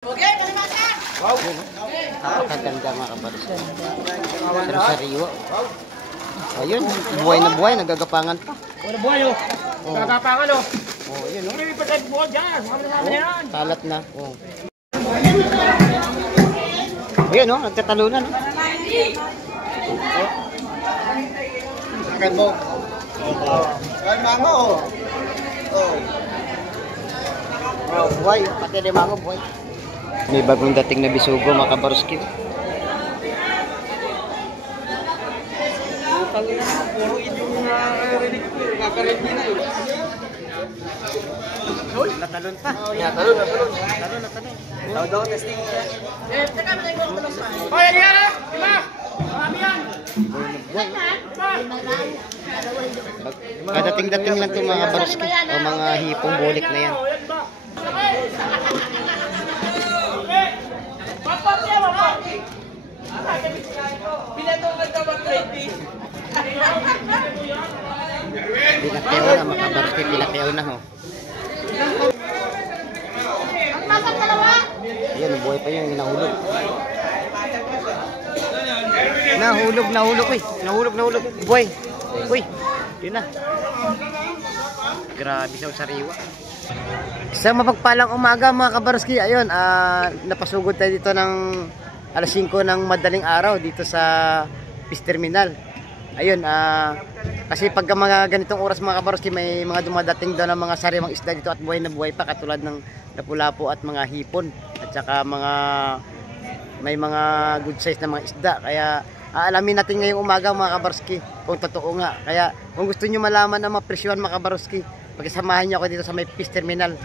Okay, kalimasan! Wow! Nakakaganda mga kabaros. Sariwa. Ayun, buhay na buhay, nagagapangan pa. Buhay na buhay, oh. Nagagapangan, oh. Oh, ayun, oh. May patay buhay dyan. Oh, talat na. Oh. Ayun, oh, nagtatalunan, oh. Sakan mo. Ay, mango. Oh. Oh, buhay, pati rin mga buhay. May bagong dating na bisugo mga kabaroski. Puro inyong nakarinig ko. Nakarinig na yun. Natalon pa. Natalon. Natalon. Daw, testing. Teka, may nagulong ko lang sa akin. Hoy, ano yan, ha? Diba? Marami yan. Kadating-dating lang itong mga kabaroski. O mga hipong bulik na yan. Pinakyaw na mga kabaroski. Pinakyaw na ho. Ayan, buhay pa yun. Nahulog. Nahulog. Buhay. Uy, yun na. Grabe sa sariwa. Isang mapagpalang umaga mga kabaroski. Ayun, napasugod tayo dito ng alas 5 ng madaling araw dito sa Fish Terminal. Ayun, kasi pagka mga ganitong oras mga kabaroski, may mga dumadating daw ng mga sariwang isda dito at buhay na buhay pa, katulad ng lapu-lapu at mga hipon at saka may mga good size na mga isda. Kaya aalamin natin ngayong umaga mga kabaroski kung totoo nga. Kaya kung gusto nyo malaman ang mga presyon mga kabaroski, pagkasamahan nyo ako dito sa may Fish Terminal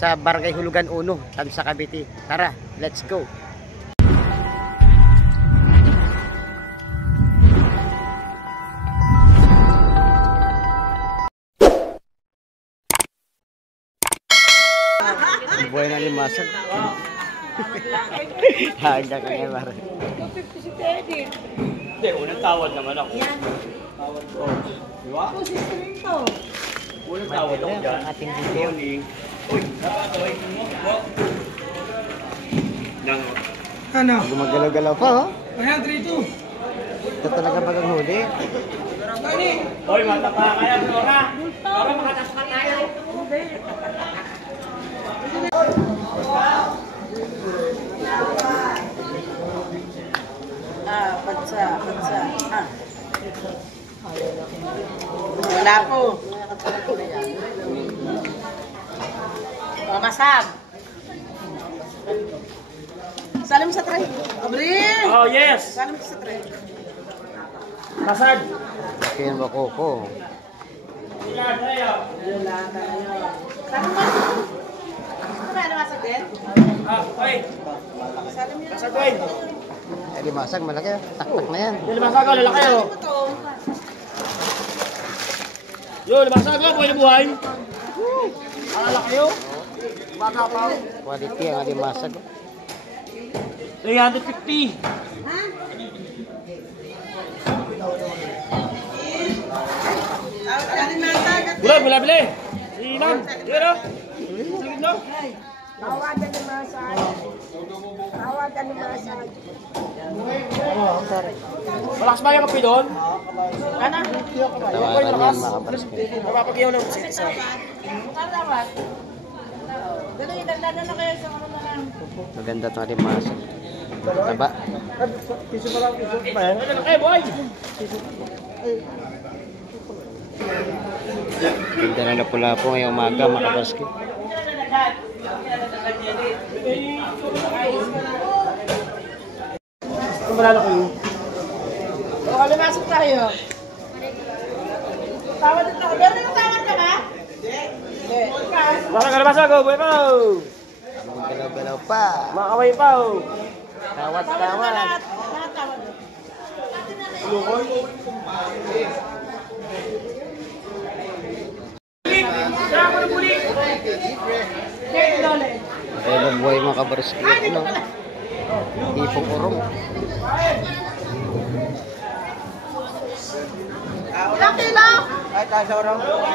sa Barangay Hulugan 1, Tansa, Cavite. Tara, let's go! Buhay na limasag. Hagda ka nga pare. 250 si Teddy. Hindi, unang tawad naman ako. Tawad ko. Di ba? 260 rin to. Unang tawad ako dyan. Ating video. Uy, napakaway mo. Nang... Ano? Gumagalaw-galaw pa, oh. Ayan, 3-2. Ito talaga bagang huli. Uy, matapa kaya mo ha? Para makatasma tayo. Patsa. Wala po. Masag. Salim sa tray. Abril! Oh, yes! Salim sa tray. Masag! Kaya ba ko? Ilan tayo? Wala tayo. Salim mo. Ano masag din? Oy! Salim yun. Masag, oy! Eh, limasag, malaki. Tak-tak na yan. Yung limasag, lalaki o. Yung limasag, buhay na buhay. Ang lalaki o. Baga pa o. Quality ang limasag. 350. Bulan, bila-bili. Ilan? Yan o. Sige no. Tawagan ni Masag. Malakas ba yung kape doon? Ano? Tawaran yan mga kabaroski. Mapapagyaw ng sisa. Dapat. Dali, dagdagan na kayo sa mga lang. Maganda itong limasag. Taba. Piso pa lang. Eh, boy! Ganda na lapu-lapu ngayong umaga mga kabaroski. Kung malala kayo. O, kalimasok tayo. Tawad ito. Meron yung tawad ka ba? Hindi. Masag ka na masag o, buhay pa o. Galaw-galaw pa. Makaway pa o. Tawad. Lahat tawad. Kaya na buhay mga kabaroski. Ano? Hipong urong. Ilang kilo? Ay, tayo sa oraw. 140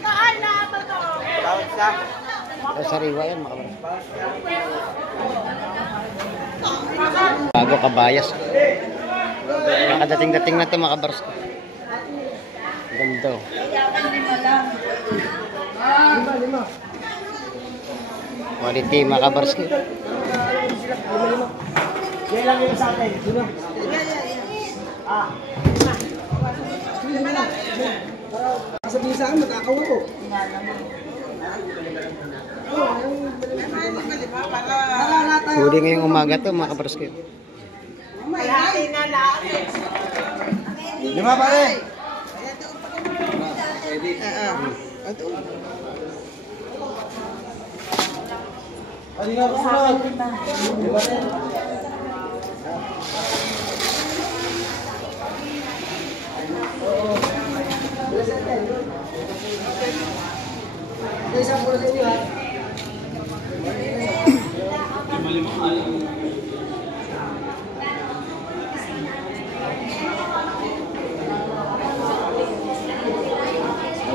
ka. Ay, lahat na to. Tawad sa. Sariwa yan, mga kabaros. Bago kabayas. Nakadating-dating na ito, mga kabaros. Ganda. Oh. Quality, mga kabaros. Yan lang yung sa atin. Sino? Sabihin sa akin, magkakawa ko. Huli ngayong umaga to, mga kabaros. Lima pare.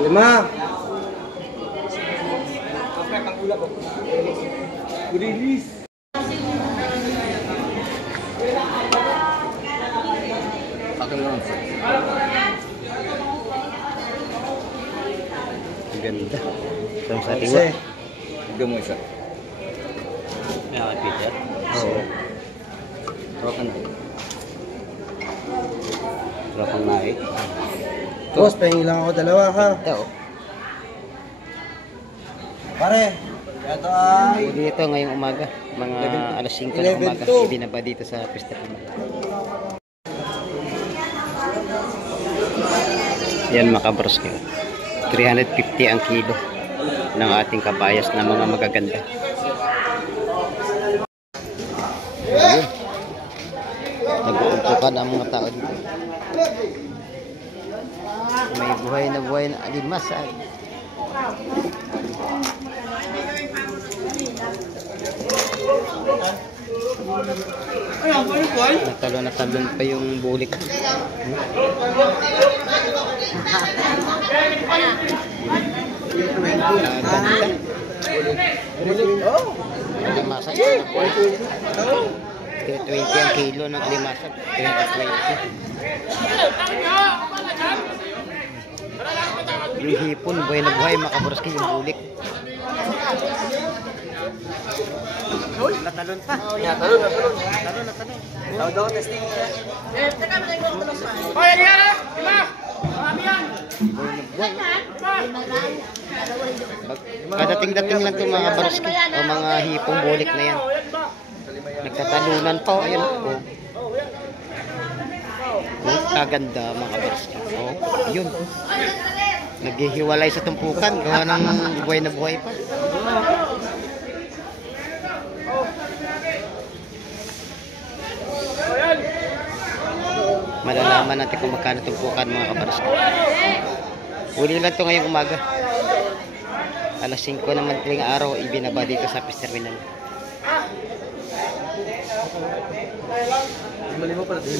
Lima. Apa yang gula kok? Rilis. Pakai lang. Ganda. Itong sa tiwa. Tignan mo isa. May Peter. Oo. Tropa na. Tropa na eh. Boss, pahingin lang ako dalawa ha. Ito. Pare, ito ay... Huli ito ngayong umaga. Mga alas 5 ng umaga. Ibinaba dito sa pista. Yan, mga kabaros. 350 ang kilo ng ating kabayas na mga magaganda. Ayun. Nag-uumpukan ang mga tao dito. May buhay na alimasag. Natalon pa yung bulik. Ganda. Alimasag. 320 ang kilo ng alimasag. 320. Yung hipon, buhay na buhay, makaburas kayo yung bulik. Natalon pa. Natalon. Daw, testing. Teka, may ko tulong pa. Hoy, ano yan? Lima! Marami yan! Kadating-dating lang itong mga baruski o mga hipong bulik na yan. Nagtatalunan pa. Ayan po. Kaganda mga baruski. Yun. Naghihiwalay sa tumpukan. Gawa ng buhay na buhay pa. Malalaman natin kung magkano tumpukan mga kabaruski. Uli lang ito ngayong umaga. Alas 5 ng madaling araw, ibinaba dito sa Pis Terminal.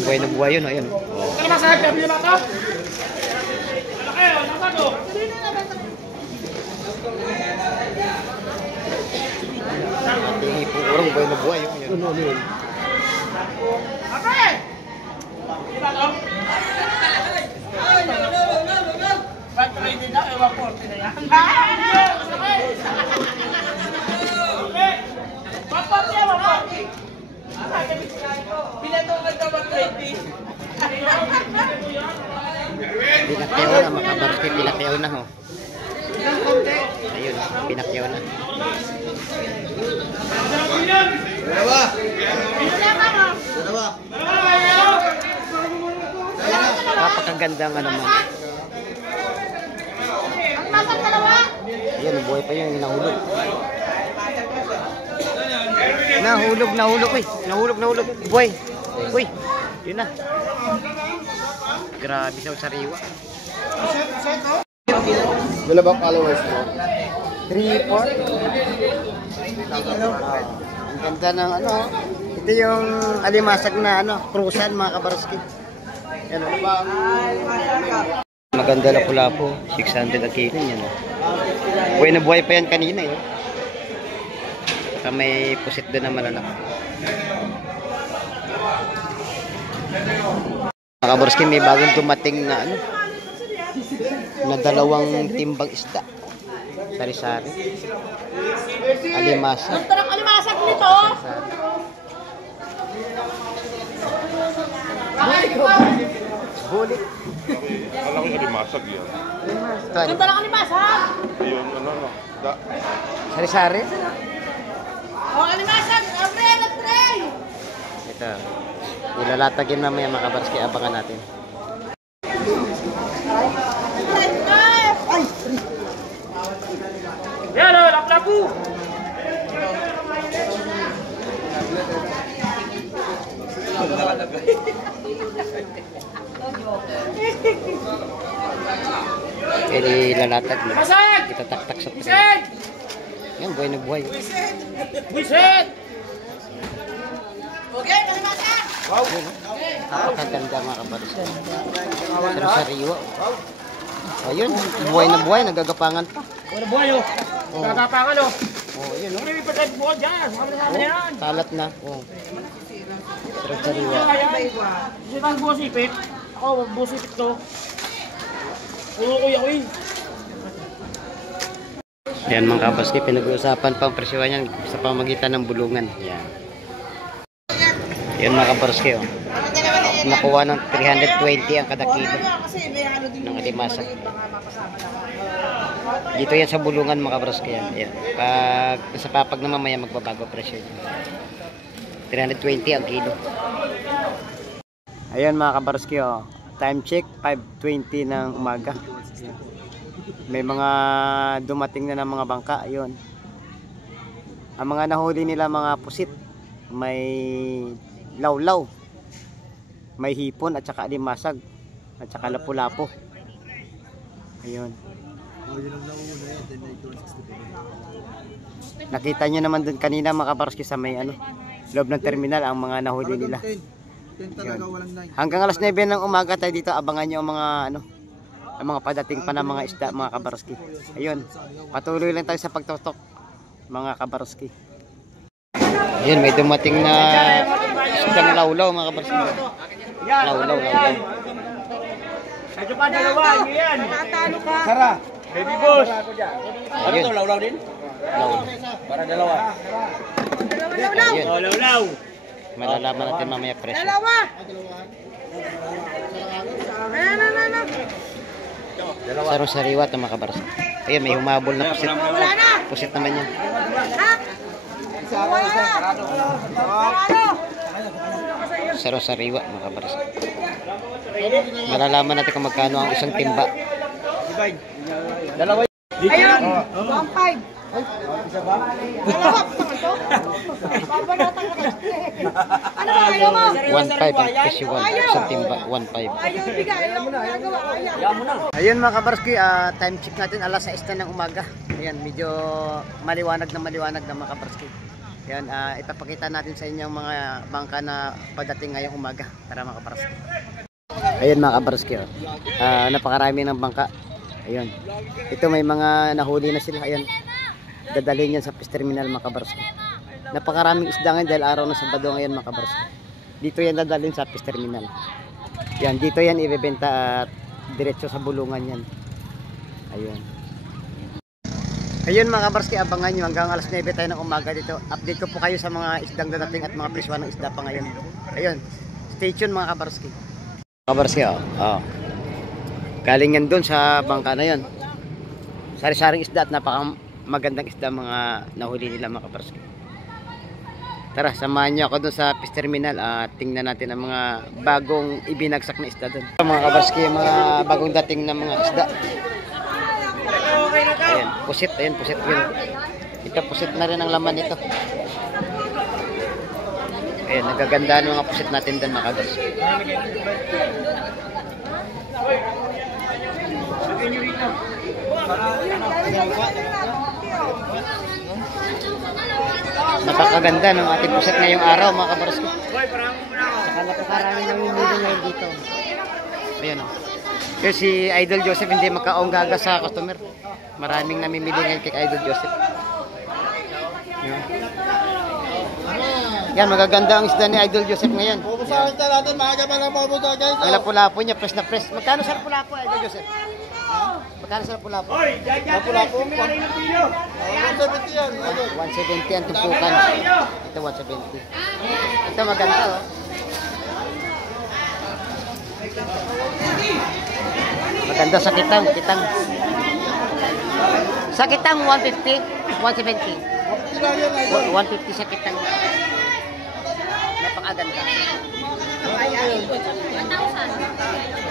Buhay na buhay yun, ayun. Ano ba sa akin? Ano ba ito? Yung hipong urong, buhay na buhay yun. Yun. Pinakyaw na mga kabaruski, pinakyaw na ho. Ayun, pinakyaw na. Dalawa. Napakaganda nga naman. Ayan, buhay pa yun, nahulog. Nahulog, uy. Nahulog. Buhay. Uy, yun na. Grabe sa sariwa. Wala ba followers mo? 3, 4. Ang ganda ng ano. Ito yung alimasag na ano, krusan mga kabaruski. Yan o. Maganda na pula po. 600 ang kilo yan. Buhay na buhay pa yan kanina eh. Sa may pusit doon na malalaki. Mga kabarski, may bagong dumating na ano, na dalawang timbang isda. Sari-sari. Alimasa. Ang tarang alimasag nito. Bulit. Alam ko alimasag yan. Ang tarang alimasag. Ayun, ano. Sari-sari. Oh, alimasag. Umbrella tray. Ito. Ilalatagin mamaya mga kabarski. Abangan natin. Yan o, lapu-lapu. Pwede lalatag mo. Masag! Itataktak sa tray. Buset! Yan, buhay na buhay. Buset! Okay, alimasag. Napakaganda mga kabarski. Sari-sariwa. Ayun, buhay na buhay. Nagagapangan pa. Wala buhay o. Gagapangan o. Oh, ayun oh. Hindi pa tayo buhay dyan. Sama na namin yan. Talat na. Oh. Sari-sariwa. Kasi tayo busipit. Ako, busipit to. Puro ko yakin. Yan mga kabarski, pinag-uusapan pa ang presyohan yan sa pamagitan ng bulungan. Yan. Yan mga kabarski oh. Nakuha ng 320 ang kada kilo ng alimasag. Dito yan sa bulungan mga kabarski yan. Yan. Pag sa papag na mamaya magbabago presyo yan. 320 ang kilo. Ayan mga kabarski oh. Time check 5:20 ng umaga. May mga dumating na ng mga bangka. Ayun. Ang mga nahuli nila mga pusit, may lawlaw, may hipon at saka alimasag at saka lapu-lapo. Ayun. Nakita nyo naman dun kanina mga kabarski sa may ano, loob ng terminal ang mga nahuli nila. Ayun. Hanggang alas 9 ng umaga tayo dito, abangan nyo ang mga ano, ang mga padating pa ng mga isda mga kabarski. Ayun, patuloy lang tayo sa pagtutok mga kabarski. Ayun, may dumating na isdang lawlaw mga kabarski. Lawlaw. Medyo pa dalawa. Yan. Nakatalo ka. Sara. Baby boss. Ayun, Lawlaw din? lawlaw. Para dalawa. Ayun, Oh, lawlaw. malalaman natin mamaya presyo. Dalawa. Ano. Sari-sariwa ito mga kabarski. Ayun, may humabol na pusit. Wala na. Pusit naman yan. Ha? Wala na. Sari-sariwa mga kabarski. Malalaman natin kung magkano ang isang timba. Dalawa. Ayun. 1.5. Dalawa. Babanatan ka. Ano ba ayaw mo? 1.5 ang presyo, isang timba, 1.5. Ayaw bigay. Ayaw mo nagawa. Ayaw. Ayun mga kabarski, time check natin alas 6 na ng umaga. Ayan, medyo maliwanag na mga kabarski. Ayan, ipapakita natin sa inyo ang mga bangka na padating ngayong umaga. Tara mga kabarski. Ayun mga kabarski, napakarami ng bangka. Ayun, ito may mga nahuli na sila. Ayan, dadalhin yan sa fish terminal mga kabarski. Napakaraming isda ngayon dahil araw na Sabado ngayon mga kabarski. Dito yan dadalhin sa fish terminal. Yan, dito yan ibebenta at diretso sa bulungan yan. Ayun. Ayun mga kabarski, abangan nyo hanggang alas 9 tayo ng umaga dito. Update ko po kayo sa mga isdang dadating at mga presyo ng isda pa ngayon. Ayun, stay tuned mga kabarski. Kabarski oh. Galing yan doon sa bangka na yun. Sari-saring isda at napaka magandang isda mga nahuli nila mga kabarski. Tara, samahan nyo ako doon sa fish terminal at tingnan natin ang mga bagong ibinagsak na isda doon. Mga kabarski, mga bagong dating na mga isda. Ayan, pusit yun. Ito, pusit na rin ang laman nito. Ayan, nagaganda ng mga pusit natin doon mga kabarski. Napakaganda ng ating puset ngayong araw mga kabarsko. Saka napakarami namimili ngayon dito. Ayan o. Kasi si Idol Joseph hindi makaonggaga sa customer. Maraming namimili ngayon kay Idol Joseph. Ayan. Yan, magaganda ang isda ni Idol Joseph ngayon. Pupusahin na natin, maaga pa lang pupusa guys. Ang lapu-lapo niya, press na press. Magkano sa lapu-lapo, Idol Joseph? Magkano sa lapu-lapo? Lapu-lapo, 170 yan. 170 ang tumpukan. Ito 170. Ito maganda oh. Maganda sa kitang. Sa kitang 150, 170. 150 sa kitang. Napakaganda.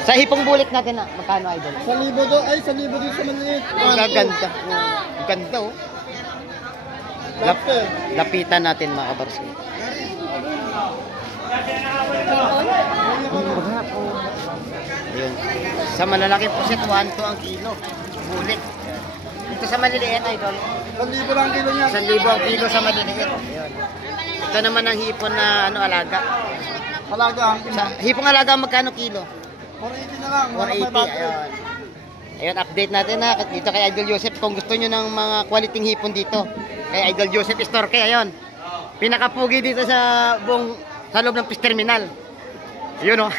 Sa hipong bulik natin na, magkano Idol? 1,000 doon, ay 1,000 doon sa maliit. Magaganda. Ganda oh. Lapitan natin mga kabarsi. Ayun. Sa malalaki po siya, 1 to ang kilo. Bulik. Dito sa maliliit, Idol. 1,000 lang kilo niya. 1,000 ang kilo sa maliliit. Ayun. Ito naman ang hipon na alaga. Halaga. Sa hipong alaga, magkano kilo? 480 na lang. 480. Ayun. Ayun, update natin na dito kay Idol Joseph. Kung gusto nyo ng mga quality hipon dito, kay Idol Joseph Storke, ayun. Pinakapugi dito sa loob ng fish terminal. Ayun oh.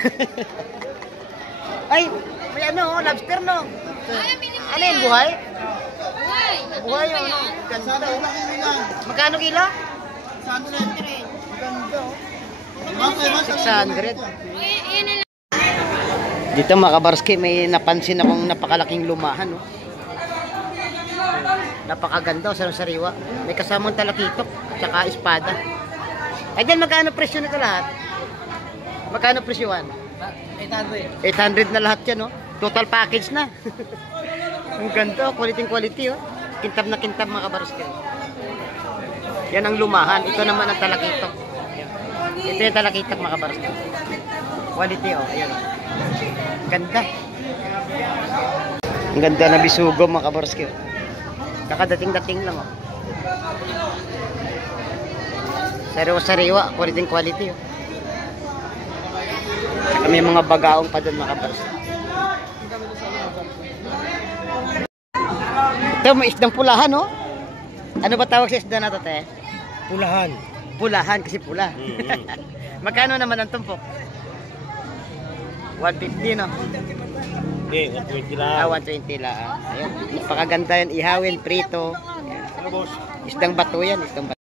Ay, may ano, lobster no. Ano yun, buhay? Buhay yun, no? Ganda oh. Magkano kilo? 600. Maganda oh. 600. Dito mga kabarski, may napansin akong napakalaking lumahan, no? Napakaganda, sarang-sariwa. May kasamang talakitok at saka espada. Ay, dyan, magkano presyo nito lahat? Magkano presyoan? 800. 800 na lahat yan, no? Total package na. Ang ganda, quality, oh. Kintab na kintab mga kabarski. Yan ang lumahan. Ito naman ang talakitok. Ito yung talakitok mga kabarski. Quality, oh. Ayan. Ganda. Ang ganda na bisugo mga kabarski. Kakadating-dating lang oh. Sariwa-sariwa, quality oh. Saka may mga bagaong pa doon mga kabarski. Ito may isdang pulahan oh. Ano ba tawag sa isda na to te? Pulahan. Pulahan kasi pula. Magkano naman ang tumpok? 150 no? Okay, 120 lang. 120 lang. Ayun. Napakaganda yan. Ihawin, prito. Ano boss? Isdang bato yan. Isdang bato.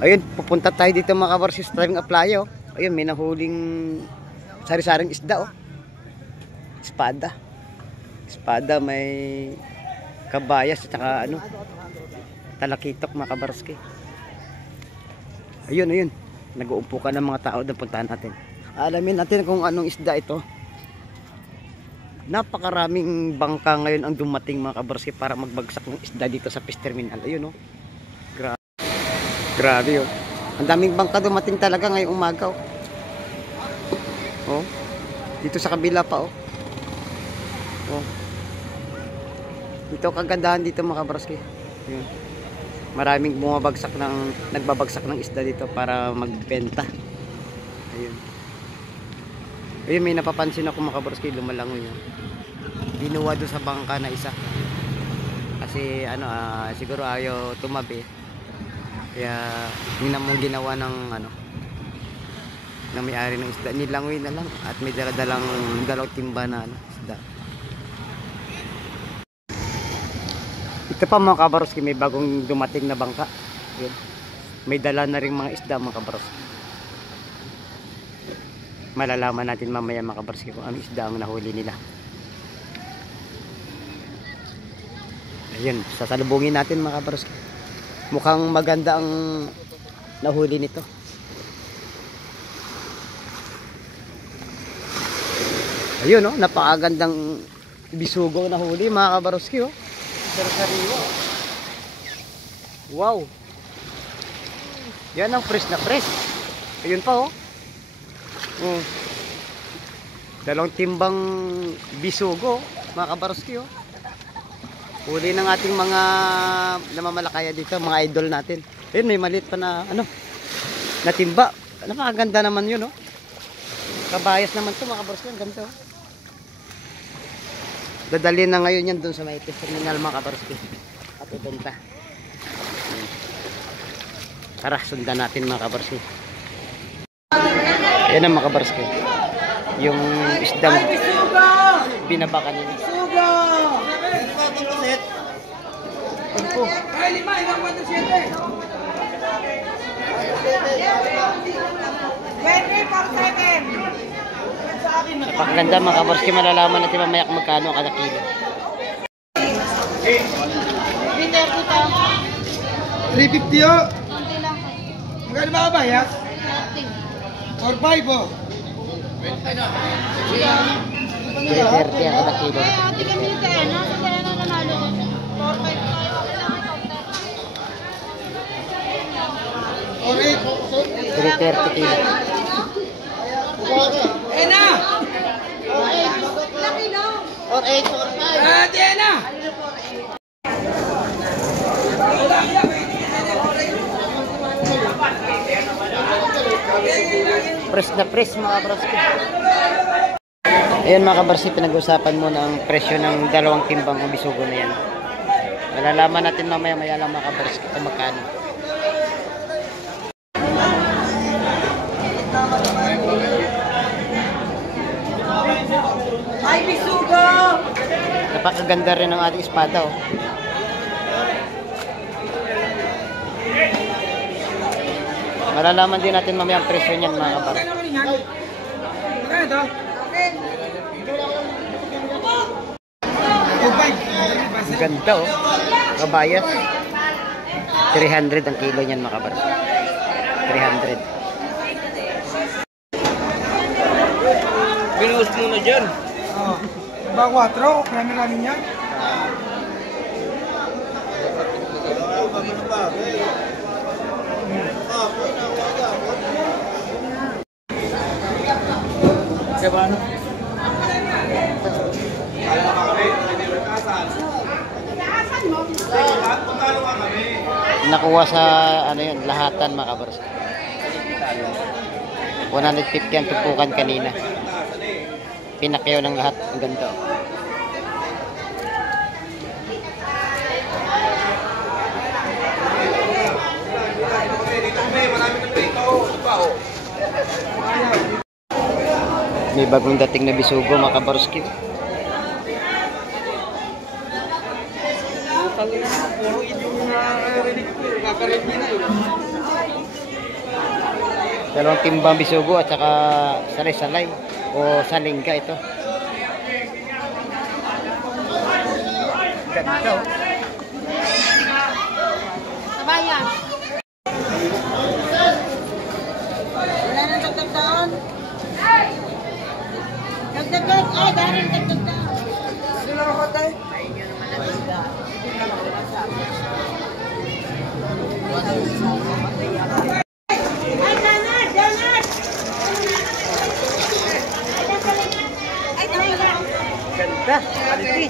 Ayun, pupunta tayo dito mga kabarsis driving apply. Oh. Ayun, may nahuling sari-saring isda. Oh. Espada. Espada, may kabayas at saka ano, talakitok mga kabarski. Ayun. Nag-uumpukan ng mga tao doon, puntahan natin. Alamin natin kung anong isda ito. Napakaraming bangka ngayon ang dumating mga kabarski para magbagsak ng isda dito sa fish terminal. Ayun oh. Grabe oh. Ang daming bangka dumating talaga ngayong umaga oh. Oh. Dito sa kabila pa oh. Oh. Dito kagandahan dito mga kabarski. Ayun. Maraming nagbabagsak ng isda dito para magbenta. Ayun. Ayun, may napapansin ako mga kabarski, lumalangoy yun. Binuwa doon sa bangka na isa. Kasi ano, siguro ayaw tumabi. Kaya ginawa ng ano, na may-ari ng isda. Nilangoy na lang at may dalawang timba na ano, isda. Ito pa mga kabarski, may bagong dumating na bangka. Yun. May dala na rin mga isda mga kabarski. Malalaman natin mamaya mga kabarski kung anong isda ang nahuli nila. Ayun, sasalubungin natin mga kabarski. Mukhang maganda ang nahuli nito. Ayun oh, napakagandang bisugo nahuli mga kabarski oh. Sariwa. Wow. Yan ang fresh na fresh. Ayun pa oh. Dalawang timbang bisugo mga kabarski oh. Huli ng ating mga namamalakaya dito, mga idol natin. Ayun, may maliit pa na ano, na timba. Napakaganda naman yun oh. Kabayas naman to mga kabarski, ang ganda oh. Dadali na ngayon yan dun sa may terminal mga kabarski at ibenta. Tara, sundan natin mga kabarski. Yan ang mga kabarski. Yung isdang binaba kanina. Sugo! Ay, 5, 1, 2, 7. Napakaganda mga kabarski. Malalaman natin mamaya kung magkano kada kilo. 350 oh. Magkano ba ba ya? 4-5 oh. 330 ang kada kilo. 330 kilo. Ena! 4.8, 4.5. Ena! Press na press mga kabarski. Ayun mga kabarski, pinag-usapan mo ng presyo ng dalawang timbang o bisugo na yan. Malalaman natin mamaya-maya lang mga kabarski kung magkano. Ay, bisugo! Napakaganda rin ng ating espada oh. Malalaman din natin mamaya ang presyo niyan mga kabarski. Magkano to? 2.5. Ang ganda oh. Kabayas. 300 ang kilo niyan mga kabarski. 300. Binuhos muna dyan. Oh. Ba 4? Marami yan. Diba ano? Nakuha sa ano yun, lahatan mga kabarski. 150 ang tupukan kanina. Pinakyaw ng lahat. Ang ganda. May bagong dating na bisugo mga kabarski. Dalawang timbang bisugo at saka salay-salay o salingga ito. Ganda oh. Sabayan. Wala nang dagdag taon. Dagdag. Ay, dahil dagdag taon. Sino ako tayo? Ay, Danat! Danat! Ay, Danat! Ganda. Quality.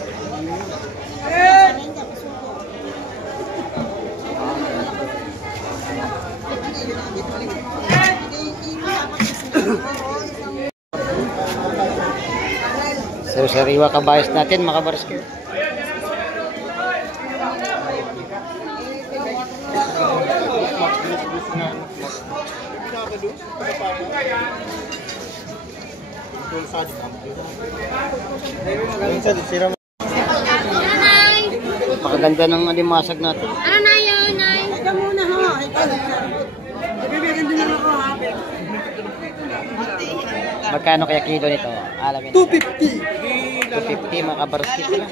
So, sariwa kabayas natin mga kabarski. Napakaganda ng alimasag natin. Ano na yun, Nay? Ikaw muna, ha? Bibigyan din lang ako, ha? Magkano kaya kilo nito? Alamin. 250. 250 mga kabarski pala.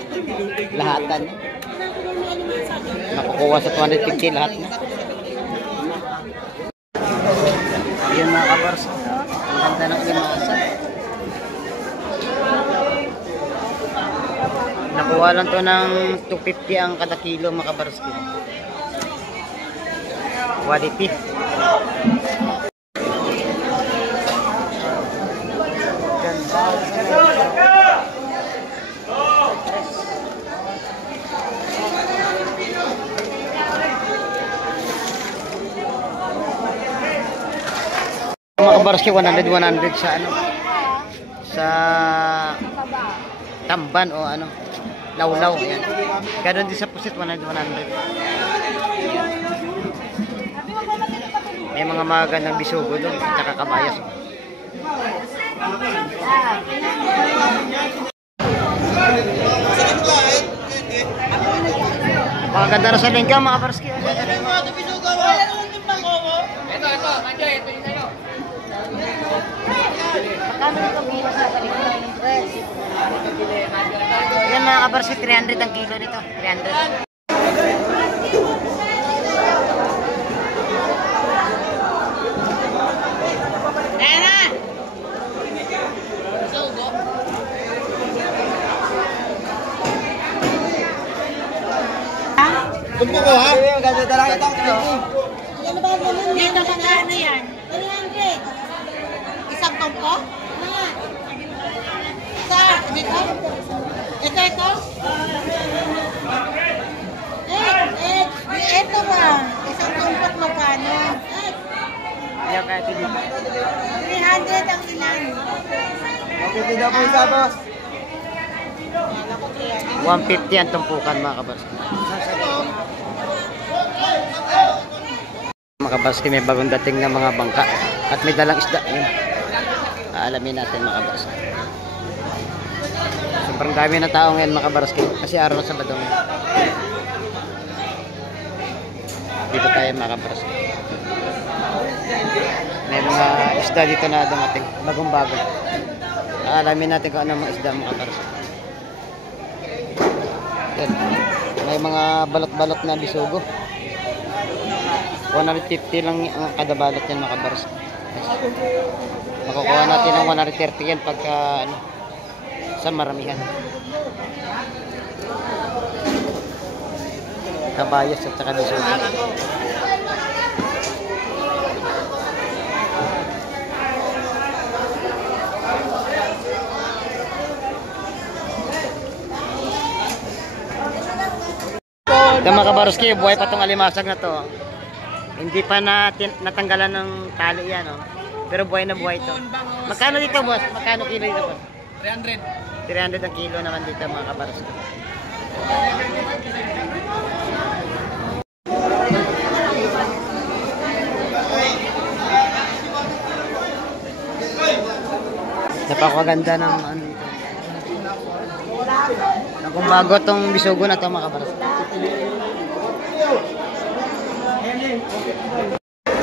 Lahatan. Nakukuha sa 250 lahat na. Ayun mga kabarski. Ang ganda ng alimasag. Nakuha lang to ng 250 ang kada kilo mga kabarski. Quality. Mga kabarski, 100 sa ano, sa tamban o ano, lawlaw yan. Ganon din sa pusit, 100. May mga magandang bisugo doon, at saka kabayas. Mga ganda na sa lingga, mga kabarski. Magkano nito kilo sa balikan ng dress? Yan mga kabarski, 300 ang kilo nito. 300. Tumpo ko ha? Ano ba ganun? Dito magkano yan? 300. Isang tumpo? Sa, dito? Ito? Ito ba? Isang tumpot magkano? Ayaw kaya tigil. 300 ang ilan. Okay, daw po isa, boss. 150 ang tumpukan mga kabarski. Mga kabarski, may bagong dating na mga bangka at may dalang isda. Yun. Aalamin natin mga kabarski. Sobrang dami na tao ngayon mga kabarski kasi araw na Sabado ngayon. Dito tayo mga kabarski. May mga isda dito na dumating, bagong bago. Aalamin natin kung ano mga isda mga kabarski. Yan. May mga balot-balot na bisugo. 150 lang ang kada balot yan mga kabarski. Makukuha natin ng 130 yan pagka ano, sa maramihan. Kabayas at saka bisugo. Ito mga kabaroski, buhay pa itong alimasag na to. Hindi pa natanggalan ng tali yan. Oh. Pero buhay na buhay ito. Magkano dito boss? Magkano kilo dito boss? 300. 300 ang kilo naman dito mga kabaroski. Napakaganda ng ano ito. Kung bago tong bisugo na to mga kabaroski.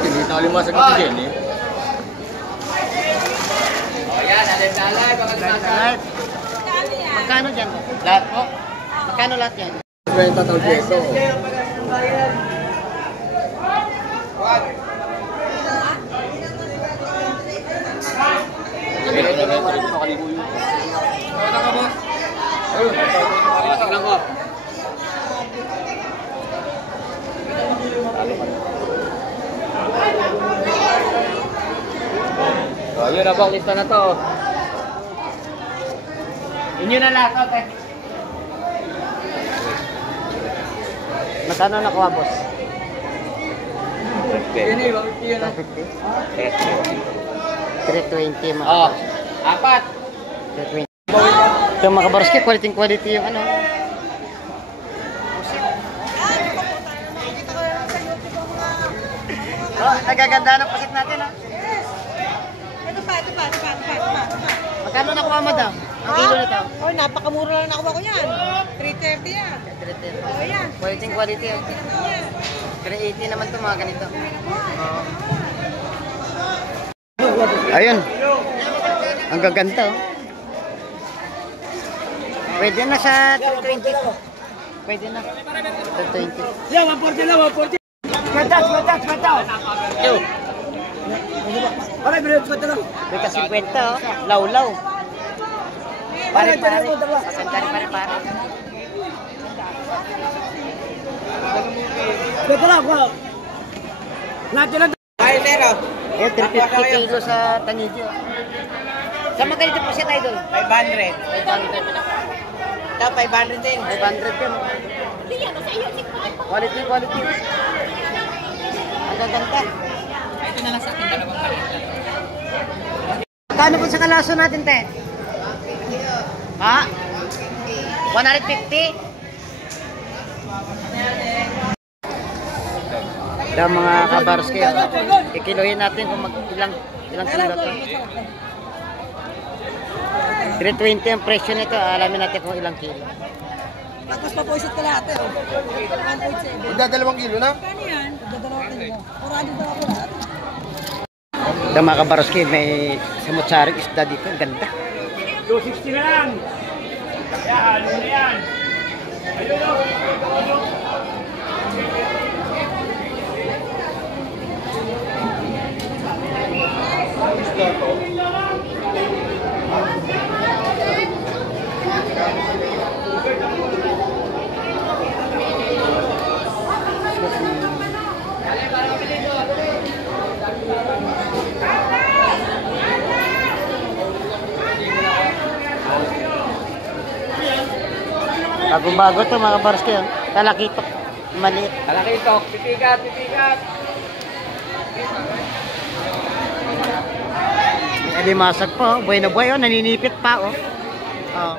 Hindi tali masag ito dyan eh. Magkano dyan? Lahat po? Magkano lahat yan? 20 peso. Tingnan ko. Oh, yun na po, lista na to. Inyo na lahat, okay. Magkano nakuha, boss? 320 mga Oh, kabaroski. apat. 320. Ito mga kabaroski, quality yung ano. Oh, nagaganda ng pasit natin, ha? Ito pa. Magkano nakuha mo daw? Ang kilo nito? Oh, napakamura lang nakuha ko yan. 330 yan. 330. Oh, yan. Quality, oh. 380 naman ito mga ganito. Ayun. Ang gaganda, oh. Pwede na sa 220 ko. Pwede na. 220. Yeah, 140 na, 140. Matas. Yo. Pare, bilhin ko lang. Pwede 50, oh. Law. Pare. Sasandali pare. Dito lang ako. Natin lang. Ay, zero. Eh, 350 kilo sa Tanidyo. Sa magkanito po siya, idol? 500. 500. Ito, 500 din. 500 yun. Quality. Ang gaganda. Ito na lang sa akin, dalawang palit. Kano po sa kalaso natin, te? Ha? 150? Ito mga kabarski, ikiluhin natin kung ilang kilo to. 320 ang presyo nito, alamin natin kung ilang kilo. Tapos papoisit ka lahat eh. 1.7. Magdadalawang kilo na? Kano yan? Dadalawang kilo. 400 daw ako lahat. Ito mga kabarski, may samutsaring isda dito, ganda. 260 na lang. Yan, ano na yan? Ayun o. Bagong-bago to mga kabarski, talakitok, maliit. Talakitok, pipikat, pipikat. May alimasag pa, buhay na buhay, naninipit pa, oh. Oh.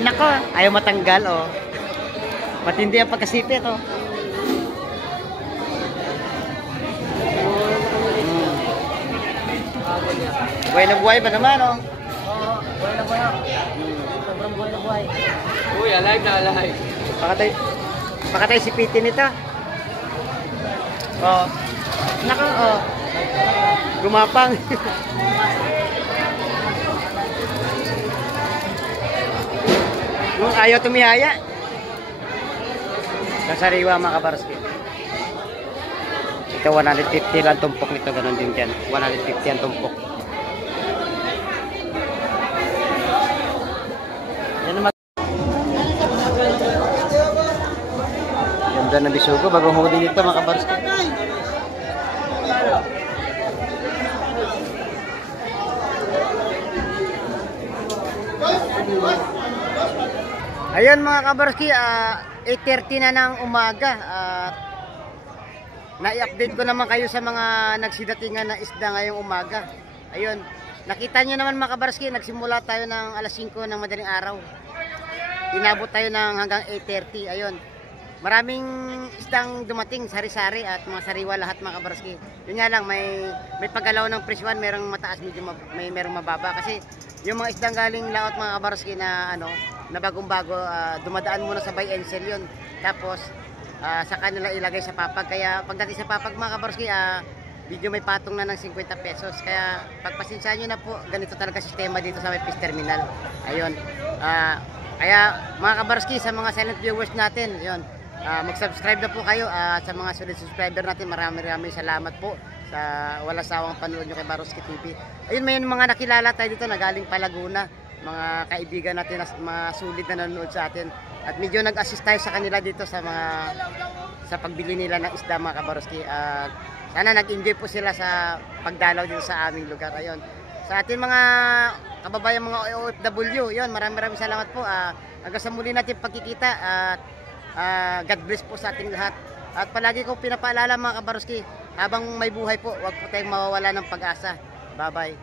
Nako, ayaw matanggal, oh. Matindi ang pagkasipit, oh. Buhay na buhay ba naman, oh? Oo, buhay na buhay. Sobrang buhay na buhay. Uy, alive na alive. Pakatay si Piti nito. Oh. Nako, oh. Gumapang. Yung ayaw tumihaya. Kasariwa mga kabarski. Ito 150 lang tumpok nito, ganun din dyan. 150 ang tumpok. Yan naman. Ganda na bisugo, bagong huli nito mga kabarski. Ayun mga kabarski, 8:30 na ng umaga at na-i-update ko naman kayo sa mga nagsidatingan na isda ngayong umaga. Ayun, nakita nyo naman mga kabarski, nagsimula tayo ng alas 5 ng madaling araw. Inabot tayo ng hanggang 8:30. Ayun, maraming isdang dumating, sari-sari at mga sariwa lahat mga kabarski. Yun nga lang, may paggalaw ng presyon, merong mataas, merong mababa. Kasi yung mga isdang galing laot mga kabarski na na bagong-bago, dumadaan muna sa buy and sell yun. Tapos sa kanila ilagay sa papag. Kaya pagdating sa papag mga kabarski, video may patong na ng 50 pesos. Kaya pagpasensyahan nyo na po, ganito talaga sistema dito sa may Fish Terminal. Ayun, kaya mga kabarski, sa mga silent viewers natin, yun, mag-subscribe na po kayo. Sa mga solid subscriber natin, maraming salamat po sa walang sawang panood nyo kay Baroski TV. Ayun, may mga nakilala tayo dito na galing pa Laguna, mga kaibigan natin na mga sulit na nanonood sa atin, at medyo nag-assist tayo sa kanila dito sa pagbili nila ng isda mga kabaroski. Sana nag-enjoy po sila sa pagdalaw dito sa aming lugar. Ayun, sa atin mga kababayan, mga OFW, yun, maraming salamat po. Hanggang sa muli natin pagkikita at God bless po sa ating lahat. At palagi ko pinapaalala mga kabaroski, habang may buhay po, huwag po tayong mawawala ng pag-asa. Bye bye.